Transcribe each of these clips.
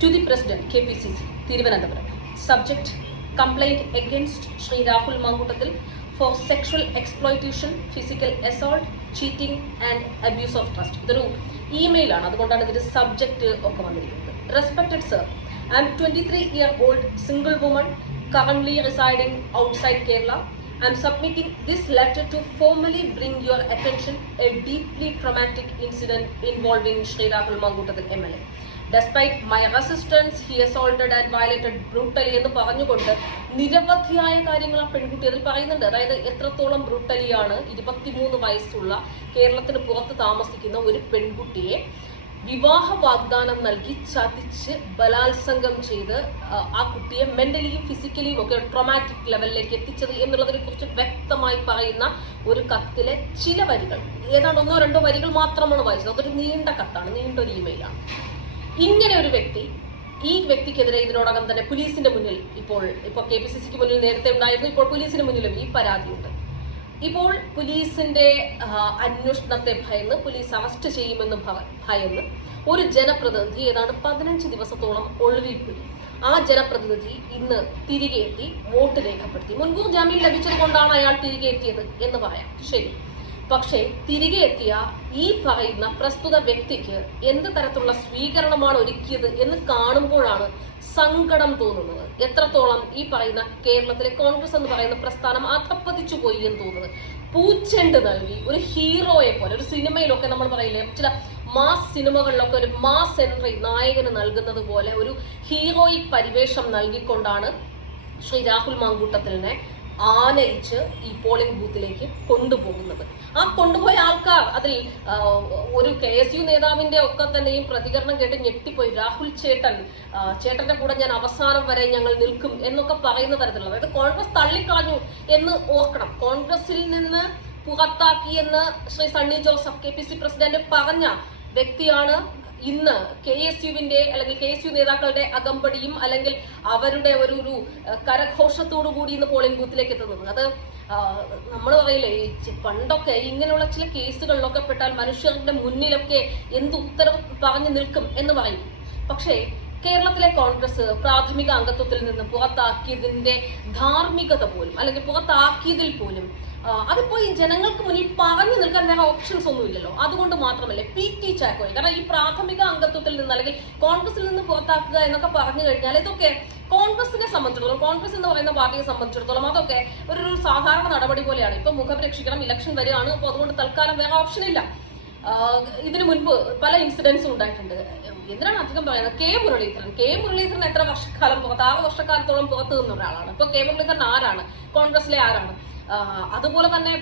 to P C C Thiruvananthapuram subject complaint against Shri Rahul Manguttathil for sexual exploitation physical assault cheating and abuse of trust ഇതൊരു email ആണ് അതുകൊണ്ടാണ് ഇതിന്റെ subject ഒക്കെ വന്നിരിക്കുന്നത് respected sir I'm twenty three year old single woman currently residing outside Kerala. I am submitting this letter to your bring your attention a deeply traumatic incident involving Sri Rahul Manguttathil MLA. Despite my resistance he assaulted and violated brutally എന്ന് പറഞ്ഞുകൊണ്ട് നിരവധിയായ കാര്യങ്ങൾ ആ പെൺകുട്ടി അതിൽ പറയുന്നുണ്ട്. അതായത് എത്രത്തോളം ബ്രൂട്ടലിയാണ് ഇരുപത്തിമൂന്ന് വയസ്സുള്ള കേരളത്തിന് പുറത്ത് താമസിക്കുന്ന ഒരു പെൺകുട്ടിയെ വിവാഹ വാഗ്ദാനം നൽകി ചതിച്ച് ബലാത്സംഗം ചെയ്ത് ആ കുട്ടിയെ മെന്റലിയും ഫിസിക്കലിയും ഒക്കെ ട്രോമാറ്റിക് ലെവലിലേക്ക് എത്തിച്ചത് എന്നുള്ളതിനെ കുറിച്ച് വ്യക്തമായി പറയുന്ന ഒരു കത്തിലെ ചില വരികൾ. ഏതാണ്ട് ഒന്നോ രണ്ടോ വരികൾ മാത്രമാണ് വായിച്ചത്. അതൊരു നീണ്ട കത്താണ് നീണ്ടൊരു ഇമെയിലാണ് ഇങ്ങനെ ഒരു വ്യക്തി ഈ വ്യക്തിക്കെതിരെ ഇതിനോടകം തന്നെ പോലീസിന്റെ മുന്നിൽ ഇപ്പോൾ ഇപ്പോൾ കെ പി സി സിക്ക് മുന്നിൽ നേരത്തെ ഉണ്ടായിരുന്നു ഇപ്പോൾ പോലീസിന് മുന്നിലും ഈ പരാതിയുണ്ട്. ഇപ്പോൾ പോലീസിന്റെ അന്വേഷണത്തെ ഭയന്ന് പോലീസ് അറസ്റ്റ് ചെയ്യുമെന്ന് ഭയന്ന് ഒരു ജനപ്രതിനിധി ഏതാണ്ട് പതിനഞ്ച് ദിവസത്തോളം ഒളിവിൽ പോയി ആ ജനപ്രതിനിധി ഇന്ന് തിരികെ എത്തി വോട്ട് രേഖപ്പെടുത്തി. മുൻകൂർ ജാമ്യം ലഭിച്ചത് കൊണ്ടാണ് അയാൾ തിരികെ എത്തിയത് എന്ന് പറയാം. ശരി. പക്ഷേ തിരികെ എത്തിയ ഈ പറയുന്ന പ്രസ്തുത വ്യക്തിക്ക് എന്ത് തരത്തിലുള്ള സ്വീകരണമാണ് ഒരുക്കിയത് എന്ന് കാണുമ്പോഴാണ് സങ്കടം തോന്നുന്നത്. എത്രത്തോളം ഈ പറയുന്ന കേരളത്തിലെ കോൺഗ്രസ് എന്ന് പറയുന്ന പ്രസ്ഥാനം അധപ്പതിച്ചു പോയി എന്ന് തോന്നുന്നത്. പൂച്ചെണ്ട് നൽകി ഒരു ഹീറോയെ പോലെ ഒരു സിനിമയിലൊക്കെ നമ്മൾ പറയില്ലേ ചില മാസ് സിനിമകളിലൊക്കെ ഒരു മാസ് എൻട്രി നായകന് നൽകുന്നത് പോലെ ഒരു ഹീറോയിക് പരിവേഷം നൽകിക്കൊണ്ടാണ് ശ്രീ രാഹുൽ മാങ്കൂട്ടത്തിലിനെ ആനയിച്ച് ഈ പോളിംഗ് ബൂത്തിലേക്ക് കൊണ്ടുപോകുന്നത്. ആ കൊണ്ടുപോയ ആൾക്കാർ അതിൽ ഒരു കെ എസ് യു നേതാവിന്റെ ഒക്കെ തന്നെയും പ്രതികരണം കേട്ട് ഞെട്ടിപ്പോയി. രാഹുൽ ചേട്ടൻ ചേട്ടന്റെ കൂടെ ഞാൻ അവസാനം വരെ ഞങ്ങൾ നിൽക്കും എന്നൊക്കെ പറയുന്ന തരത്തിലുള്ള അതായത് കോൺഗ്രസ് തള്ളിക്കളഞ്ഞു എന്ന് ഓർക്കണം. കോൺഗ്രസിൽ നിന്ന് പുറത്താക്കി എന്ന് Shri Sunny Joseph K P C president പറഞ്ഞ വ്യക്തിയാണ് ഇന്ന് കെ എസ് യുവിന്റെ അല്ലെങ്കിൽ കെ എസ് യു നേതാക്കളുടെ അകമ്പടിയും അല്ലെങ്കിൽ അവരുടെ ഒരു ഒരു കരഘോഷത്തോടു കൂടി ഇന്ന് പോളിംഗ് ബൂത്തിലേക്ക് എത്തുന്നത്. അത് നമ്മൾ പറയില്ലേ പണ്ടൊക്കെ ഇങ്ങനെയുള്ള ചില കേസുകളിലൊക്കെ പെട്ടാൽ മനുഷ്യരുടെ മുന്നിലൊക്കെ എന്ത് ഉത്തരവ് പറഞ്ഞു നിൽക്കും എന്ന് പറയും. പക്ഷേ കേരളത്തിലെ കോൺഗ്രസ് പ്രാഥമിക അംഗത്വത്തിൽ നിന്ന് പുറത്താക്കിയതിന്റെ ധാർമ്മികത പോലും അല്ലെങ്കിൽ പുറത്താക്കിയതിൽ പോലും അതിപ്പോ ഈ ജനങ്ങൾക്ക് മുന്നിൽ പറഞ്ഞു നിൽക്കാൻ വേറെ ഓപ്ഷൻസ് ഒന്നും ഇല്ലല്ലോ അതുകൊണ്ട് മാത്രമല്ല പി ടി ചാക്കോയെ. കാരണം ഈ പ്രാഥമിക അംഗത്വത്തിൽ നിന്ന് അല്ലെങ്കിൽ കോൺഗ്രസിൽ നിന്ന് പുറത്താക്കുക എന്നൊക്കെ പറഞ്ഞു കഴിഞ്ഞാൽ ഇതൊക്കെ കോൺഗ്രസിനെ സംബന്ധിച്ചിടത്തോളം കോൺഗ്രസ് എന്ന് പറയുന്ന പാർട്ടിയെ സംബന്ധിച്ചിടത്തോളം അതൊക്കെ ഒരു സാധാരണ നടപടി പോലെയാണ്. ഇപ്പൊ മുഖം രക്ഷിക്കണം ഇലക്ഷൻ വരികയാണ്. അപ്പൊ അതുകൊണ്ട് തൽക്കാലം വേറെ ഓപ്ഷൻ ഇല്ല. ഇതിനു മുൻപ് പല ഇൻസിഡൻസും ഉണ്ടായിട്ടുണ്ട്. എന്തിനാണ് അധികം പറയുന്നത്? കെ മുരളീധരൻ. കെ മുരളീധരൻ എത്ര വർഷക്കാലം പുറത്ത് ആറ് വർഷക്കാലത്തോളം പുറത്ത് നിന്ന ഒരാളാണ്. ഇപ്പൊ കെ മുരളീധരൻ ആരാണ്? കോൺഗ്രസിലെ ആരാണ്? അതുപോലെ തന്നെ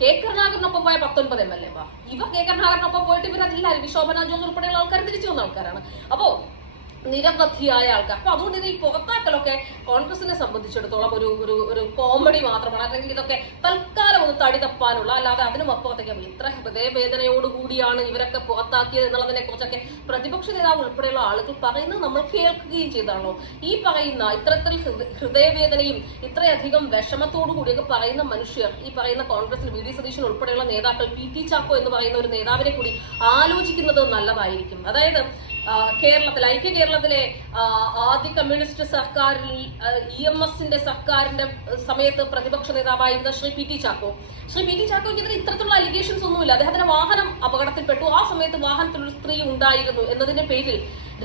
കെ കരുണാകരനൊപ്പം പോയ പത്തൊൻപത് എം എൽ എ ഇവ കെ കരുണാകരനൊപ്പം പോയിട്ട് ഇവരെല്ലാവരും ഈ ശോഭന ജോസ് ഉൾപ്പെടെയുള്ള ആൾക്കാർ തിരിച്ചു വന്ന ആൾക്കാരാണ്. അപ്പോ നിരവധിയായ ആൾക്കാർ. അപ്പൊ അതുകൊണ്ട് ഇത് ഈ പുറത്താക്കലൊക്കെ കോൺഗ്രസിനെ സംബന്ധിച്ചിടത്തോളം ഒരു ഒരു ഒരു കോമഡി മാത്രമാണ്. അല്ലെങ്കിൽ ഇതൊക്കെ തൽക്കാലം ഒന്ന് തടി തപ്പാനുള്ള അല്ലാതെ അതിനും അപ്പുറത്തേക്ക് ഇത്ര ഹൃദയവേദനയോടുകൂടിയാണ് ഇവരൊക്കെ പുറത്താക്കിയത് എന്നുള്ളതിനെ കുറിച്ചൊക്കെ പ്രതിപക്ഷ നേതാവ് ഉൾപ്പെടെയുള്ള ആളുകൾ പറയുന്നത് നമ്മൾ കേൾക്കുകയും ചെയ്താണല്ലോ. ഈ പറയുന്ന ഇത്തരത്തിൽ ഹൃദയവേദനയും ഇത്രയധികം വിഷമത്തോടു കൂടിയൊക്കെ പറയുന്ന മനുഷ്യർ ഈ പറയുന്ന കോൺഗ്രസിൽ വി. ഡി. സതീശൻ ഉൾപ്പെടെയുള്ള നേതാക്കൾ പി. ടി ചാക്കോ എന്ന് പറയുന്ന ഒരു നേതാവിനെ കൂടി ആലോചിക്കുന്നത് നല്ലതായിരിക്കും. അതായത് കേരളത്തിൽ ഐക്യ കേരളത്തിലെ ആദ്യ കമ്മ്യൂണിസ്റ്റ് സർക്കാരിൽ ഇ എം എസിന്റെ സർക്കാരിന്റെ സമയത്ത് പ്രതിപക്ഷ നേതാവായിരുന്ന Shri P T Chacko. Shri P T ചാക്കോയ്ക്കെതിരെ ഇത്തരത്തിലുള്ള അലിഗേഷൻസ് ഒന്നുമില്ല. അദ്ദേഹത്തിന്റെ വാഹനം അപകടത്തിൽപ്പെട്ടു. ആ സമയത്ത് വാഹനത്തിൽ ഒരു സ്ത്രീ ഉണ്ടായിരുന്നു എന്നതിന്റെ പേരിൽ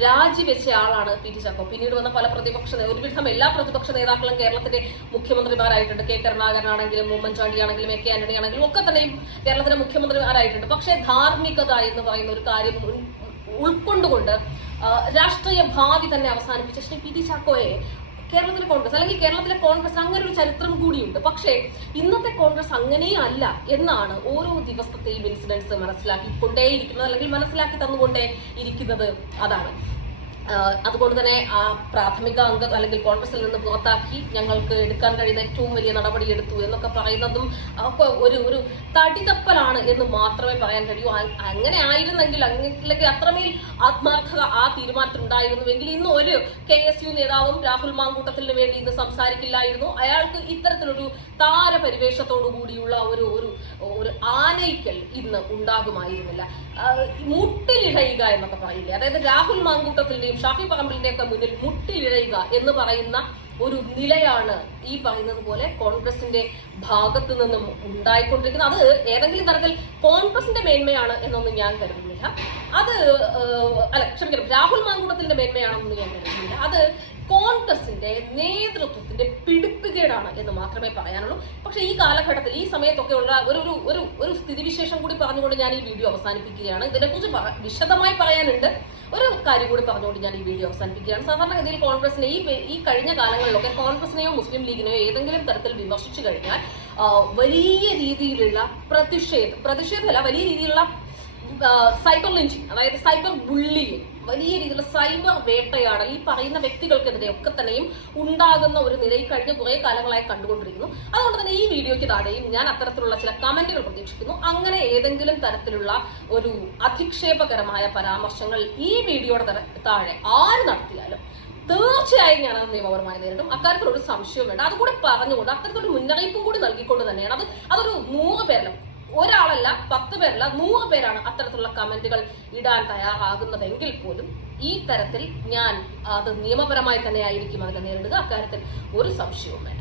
രാജിവെച്ച ആളാണ് പി ടി ചാക്കോ. പിന്നീട് വന്ന പല പ്രതിപക്ഷ ഒരുവിധം എല്ലാ പ്രതിപക്ഷ നേതാക്കളും കേരളത്തിന്റെ മുഖ്യമന്ത്രിമാരായിട്ടുണ്ട്. കെ. കരുണാകരനാണെങ്കിലും ഉമ്മൻചാണ്ടി ആണെങ്കിലും എ. കെ. ആന്റണി ആണെങ്കിലും ഒക്കെ തന്നെയും കേരളത്തിന്റെ മുഖ്യമന്ത്രിമാരായിട്ടുണ്ട്. പക്ഷേ ധാർമ്മികത എന്ന് പറയുന്ന ഒരു കാര്യം ഉൾക്കൊണ്ടുകൊണ്ട് രാഷ്ട്രീയ ഭാവി തന്നെ അവസാനിപ്പിച്ച ശ്രീ പി ടി ചാക്കോയെ കേരളത്തിലെ കോൺഗ്രസ് അല്ലെങ്കിൽ കേരളത്തിലെ കോൺഗ്രസ് അങ്ങനെ ഒരു ചരിത്രം കൂടിയുണ്ട്. പക്ഷേ ഇന്നത്തെ കോൺഗ്രസ് അങ്ങനെയും അല്ല എന്നാണ് ഓരോ ദിവസത്തെയും ഇൻസിഡൻസ് മനസ്സിലാക്കിക്കൊണ്ടേയിരിക്കുന്നത് അല്ലെങ്കിൽ മനസ്സിലാക്കി തന്നുകൊണ്ടേ ഇരിക്കുന്നത്. അതാണ്. അതുകൊണ്ട് തന്നെ ആ പ്രാഥമിക അംഗ അല്ലെങ്കിൽ കോൺഗ്രസിൽ നിന്ന് പുറത്താക്കി ഞങ്ങൾക്ക് എടുക്കാൻ കഴിയുന്ന ഏറ്റവും വലിയ നടപടി എടുത്തു എന്നൊക്കെ പറയുന്നതും ഒക്കെ ഒരു ഒരു തടിതപ്പലാണ് എന്ന് മാത്രമേ പറയാൻ കഴിയൂ. അങ്ങനെ ആയിരുന്നെങ്കിൽ അല്ലെങ്കിൽ അത്രമേൽ ആത്മാർത്ഥത ആ തീരുമാനത്തിൽ ഉണ്ടായിരുന്നുവെങ്കിൽ ഇന്ന് ഒരു കെ എസ് യു നേതാവും രാഹുൽ മാങ്കൂട്ടത്തിന് വേണ്ടി ഇന്ന് സംസാരിക്കില്ലായിരുന്നു. അയാൾക്ക് ഇത്തരത്തിലൊരു താരപരിവേഷത്തോടു കൂടിയുള്ള ഒരു ഒരു ഒരു ആനയിക്കൽ ഇന്ന് ഉണ്ടാകുമായിരുന്നില്ല. മുട്ടിലിഴയുക എന്നൊക്കെ പറയില്ലേ? അതായത് രാഹുൽ മാങ്കൂട്ടത്തിന്റെയും ഷാഫി പറമ്പിലിന്റെയും ഒക്കെ മുന്നിൽ മുട്ടിലിഴയുക എന്ന് പറയുന്ന ഒരു നിലയാണ് ഈ പറയുന്നത് പോലെ കോൺഗ്രസിന്റെ ഭാഗത്തു നിന്നും ഉണ്ടായിക്കൊണ്ടിരിക്കുന്നത്. അത് ഏതെങ്കിലും തരത്തിൽ കോൺഗ്രസിന്റെ മേന്മയാണ് എന്നൊന്നും ഞാൻ കരുതുന്നില്ല. അത് അല്ല ക്ഷമിക്കണം രാഹുൽ മാങ്കൂട്ടത്തിന്റെ മേന്മയാണെന്ന് ഞാൻ കരുതുന്നില്ല. അത് കോൺഗ്രസിന്റെ നേതൃത്വത്തിന്റെ പിടിപ്പുകേടാണ് എന്ന് മാത്രമേ പറയാനുള്ളൂ. പക്ഷെ ഈ കാലഘട്ടത്തിൽ ഈ സമയത്തൊക്കെ ഉള്ള ഒരു ഒരു ഒരു ഒരു സ്ഥിതിവിശേഷം കൂടി പറഞ്ഞുകൊണ്ട് ഞാൻ ഈ വീഡിയോ അവസാനിപ്പിക്കുകയാണ്. ഇതിനെക്കുറിച്ച് വിശദമായി പറയാനുണ്ട്. ഒരു കാര്യം കൂടി പറഞ്ഞുകൊണ്ട് ഞാൻ ഈ വീഡിയോ അവസാനിപ്പിക്കുകയാണ്. സാധാരണഗതിയിൽ കോൺഗ്രസിനെ ഈ ഈ കഴിഞ്ഞ കാലങ്ങളിലൊക്കെ കോൺഗ്രസിനെയോ മുസ്ലിം ലീഗിനെയോ ഏതെങ്കിലും തരത്തിൽ വിമർശിച്ചു കഴിഞ്ഞാൽ വലിയ രീതിയിലുള്ള പ്രതിഷേധം പ്രതിഷേധമല്ല വലിയ രീതിയിലുള്ള സൈബർ ലിഞ്ചിങ് അതായത് സൈബർ ബുള്ളിങ് വലിയ രീതിയിലുള്ള സൈബർ വേട്ടയാണ്. ഈ പറയുന്ന വ്യക്തികൾക്കെതിരെ ഒക്കെ തന്നെയും ഉണ്ടാകുന്ന ഒരു നിലയിൽ കഴിഞ്ഞ കുറെ കാലങ്ങളായി കണ്ടുകൊണ്ടിരിക്കുന്നു. അതുകൊണ്ട് തന്നെ ഈ വീഡിയോയ്ക്ക് താഴെയും ഞാൻ അത്തരത്തിലുള്ള ചില കമന്റുകൾ പ്രതീക്ഷിക്കുന്നു. അങ്ങനെ ഏതെങ്കിലും തരത്തിലുള്ള ഒരു അധിക്ഷേപകരമായ പരാമർശങ്ങൾ ഈ വീഡിയോയുടെ താഴെ ആര് നടത്തിയാലും തീർച്ചയായും ഞാൻ അത് നിയമപരമായി നേരിടും. അക്കാര്യത്തിൽ ഒരു സംശയവും വേണ്ട. അതുകൂടെ പറഞ്ഞുകൊണ്ട് അത്തരത്തിലൊരു മുന്നറിയിപ്പും കൂടി നൽകിക്കൊണ്ട് തന്നെയാണ്. അത് അതൊരു നൂറ് പേരല്ല ഒരാളല്ല പത്ത് പേരല്ല നൂറ് പേരാണ് അത്തരത്തിലുള്ള കമന്റുകൾ ഇടാൻ തയ്യാറാകുന്നതെങ്കിൽ പോലും ഈ തരത്തിൽ ഞാൻ അത് നിയമപരമായി തന്നെ ആയിരിക്കും അതിനെ നേരിടുക. അക്കാര്യത്തിൽ ഒരു സംശയവും വേണ്ട